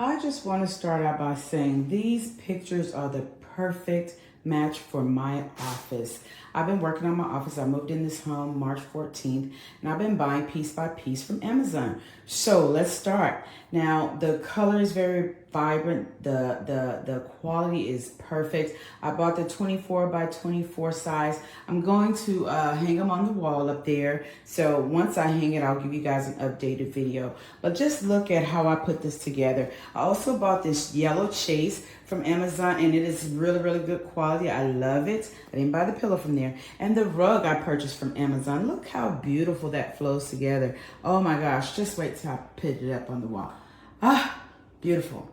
I just want to start out by saying these pictures are the perfect match for my office. I've been working on my office. I moved in this home March 14th, and I've been buying piece by piece from Amazon. So let's start. Now, the color is very vibrant. The quality is perfect. I bought the 24 by 24 size. I'm going to hang them on the wall up there. So once I hang it, I'll give you guys an updated video. But just look at how I put this together. I also bought this yellow chase from Amazon, and it is really good quality. I love it. I didn't buy the pillow from there. And the rug I purchased from Amazon. Look how beautiful that flows together. Oh my gosh, just wait till I put it up on the wall. Ah, beautiful.